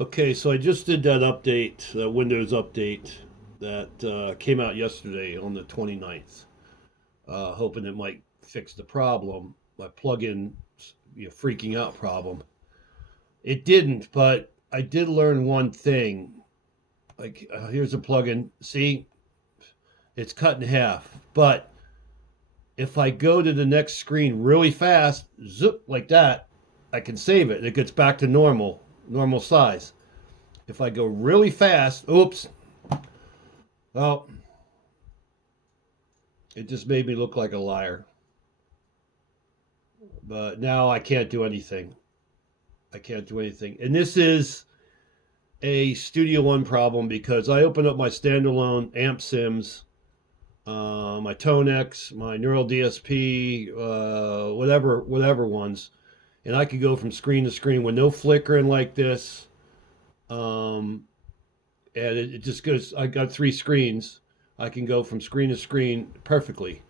Okay, so I just did that update, Windows update that came out yesterday on the 29th, hoping it might fix the problem, my plugin freaking out problem. It didn't, but I did learn one thing. Like, here's a plugin. See, it's cut in half. But if I go to the next screen really fast, zip, like that, I can save it. It gets back to normal size. If I go really fast, oops, well, it just made me look like a liar. But now I can't do anything. I can't do anything. And this is a Studio One problem because I opened up my standalone amp sims, my Tonex, my Neural DSP, whatever ones, and I could go from screen to screen with no flickering like this. Um, and it just goes. I got three screens. I can go from screen to screen perfectly.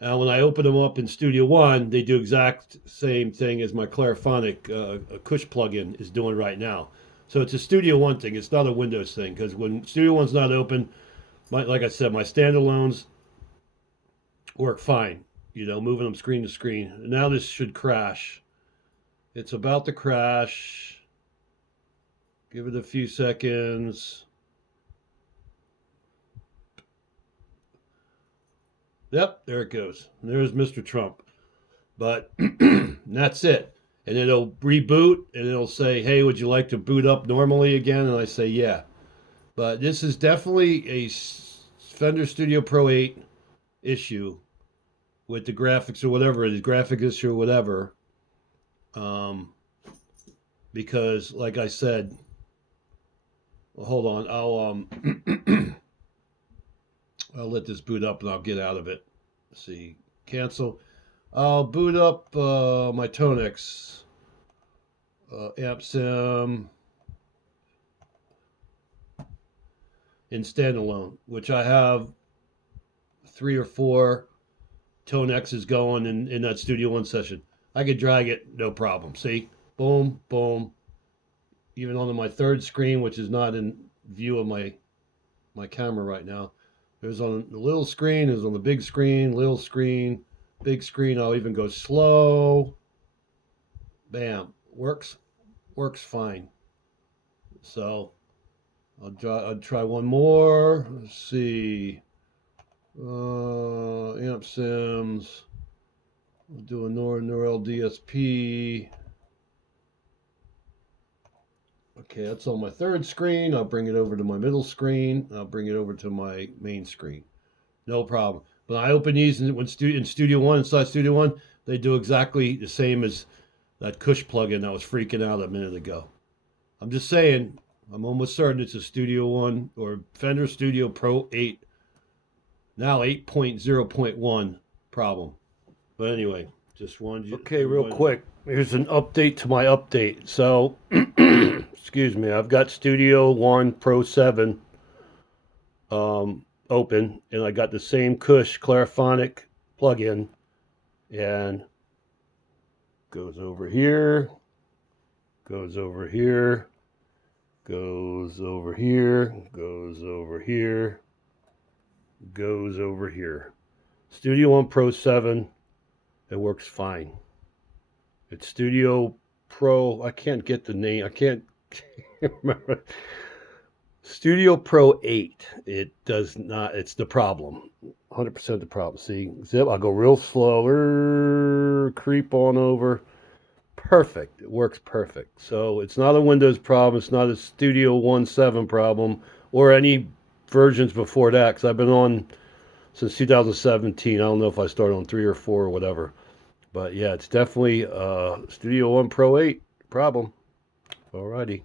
When I open them up in Studio One, they do exact same thing as my Clariphonic Cush plugin is doing right now. So it's a Studio One thing. It's not a Windows thing because when Studio One's not open, like I said, my standalones work fine. Moving them screen to screen. Now this should crash. It's about to crash. Give it a few seconds. Yep, there it goes. And there's Mr. Trump. But that's it. And it'll reboot and it'll say, hey, would you like to boot up normally again? And I say, yeah. But this is definitely a Fender Studio Pro 8 issue with the graphics or whatever it is, graphic issue or whatever. Because, like I said, well, hold on. I'll let this boot up and I'll get out of it. Let's see, cancel. I'll boot up my Tonex amp sim in standalone, which I have 3 or 4 Tonexes going in that Studio One session. I could drag it, no problem. See, boom, boom. Even on my third screen, which is not in view of my camera right now. There's on the little screen, there's on the big screen, little screen, big screen. I'll even go slow. Bam, works fine. So I'll try one more. Let's see. Amp Sims. I'll do a Neural DSP. Okay, that's on my third screen. I'll bring it over to my middle screen. I'll bring it over to my main screen. No problem. But I open these in Studio One, inside Studio One, they do exactly the same as that Cush plugin that was freaking out a minute ago. I'm just saying, I'm almost certain it's a Studio One or Fender Studio Pro 8, now 8.0.1 problem. But anyway, just wanted you. Okay, real quick. Here's an update to my update. So, excuse me, I've got Studio One Pro 7 open, and I got the same Cush Clariphonic plugin, and goes over here, goes over here, goes over here, goes over here, goes over here. Studio One Pro 7, it works fine. It's Studio Pro, I can't get the name, I can't remember. Studio Pro 8, it does not, it's the problem. 100% the problem. See, zip, I'll go real slow, creep on over. Perfect. It works perfect. So it's not a Windows problem. It's not a Studio One 7 problem or any versions before that because I've been on since 2017. I don't know if I started on 3 or 4 or whatever. But yeah, it's definitely Studio One Pro 8 problem. Alrighty.